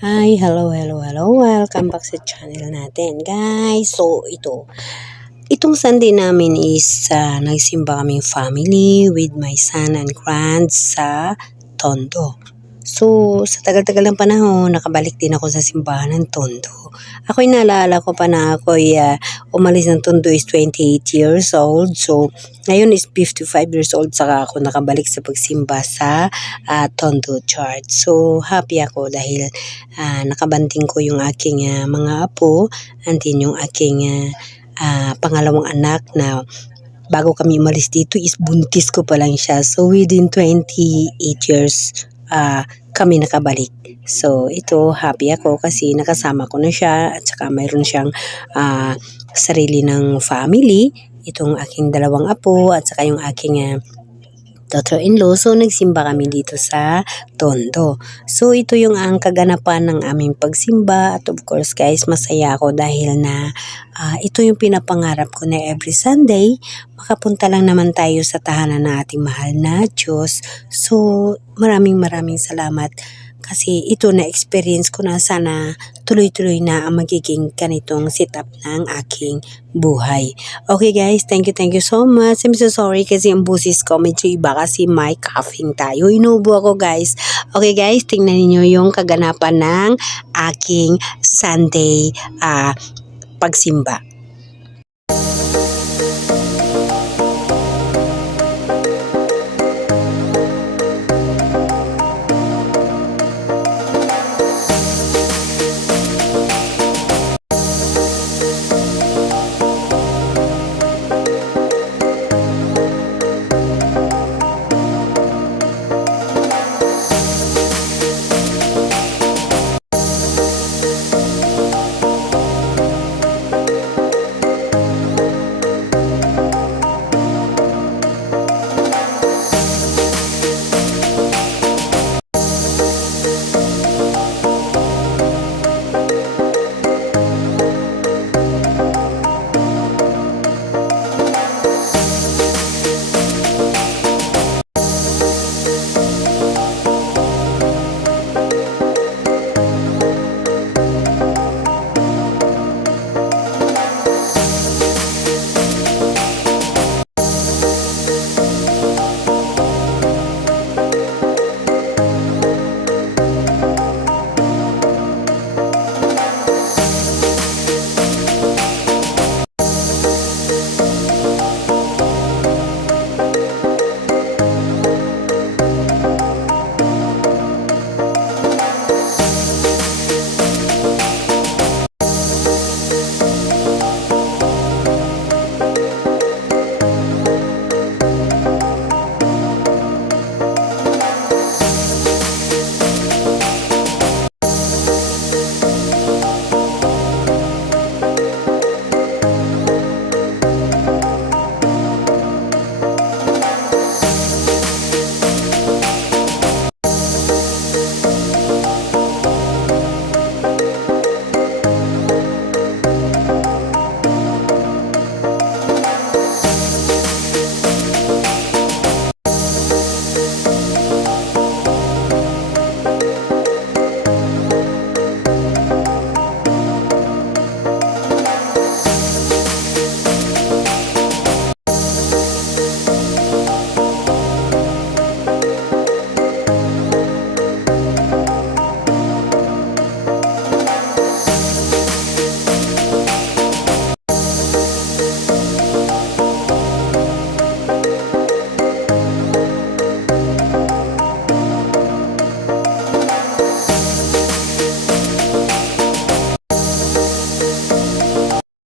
Hi, hello, hello, hello. Welcome back sa channel natin, guys. So, ito. Itong Sunday namin is uh, nagsimba kaming family with my son and grand sa Tondo. So, sa tagal-tagal ng panahon, nakabalik din ako sa simbahan ng Tondo. Ako'y naalala ko pa na ako'y uh, umalis ng Tondo is 28 years old. So, ngayon is 55 years old saka ako nakabalik sa pagsimba sa uh, Tondo Church. So, happy ako dahil uh, nakabanding ko yung aking uh, mga apo and then yung aking uh, uh, pangalawang anak na bago kami umalis dito is buntis ko pa lang siya. So, within 28 years uh, kami nakabalik. So, ito, happy ako kasi nakasama ko na siya at saka mayroon siyang uh, sarili ng family. Itong aking dalawang apo at saka yung aking uh, daughter-in-law. So, nagsimba kami dito sa Tondo. So, ito yung ang kaganapan ng aming pagsimba. At of course, guys, masaya ako dahil na uh, ito yung pinapangarap ko na every Sunday, makapunta lang naman tayo sa tahanan ng ating mahal na Diyos. So, maraming maraming salamat kasi ito na experience ko na sana tuloy-tuloy na ang magiging ganitong setup ng aking buhay. Okay guys, thank you, thank you so much. I'm so sorry kasi ang busis ko medyo iba kasi may coughing tayo. Inubo ako guys. Okay guys, tingnan niyo yung kaganapan ng aking Sunday uh, pagsimba.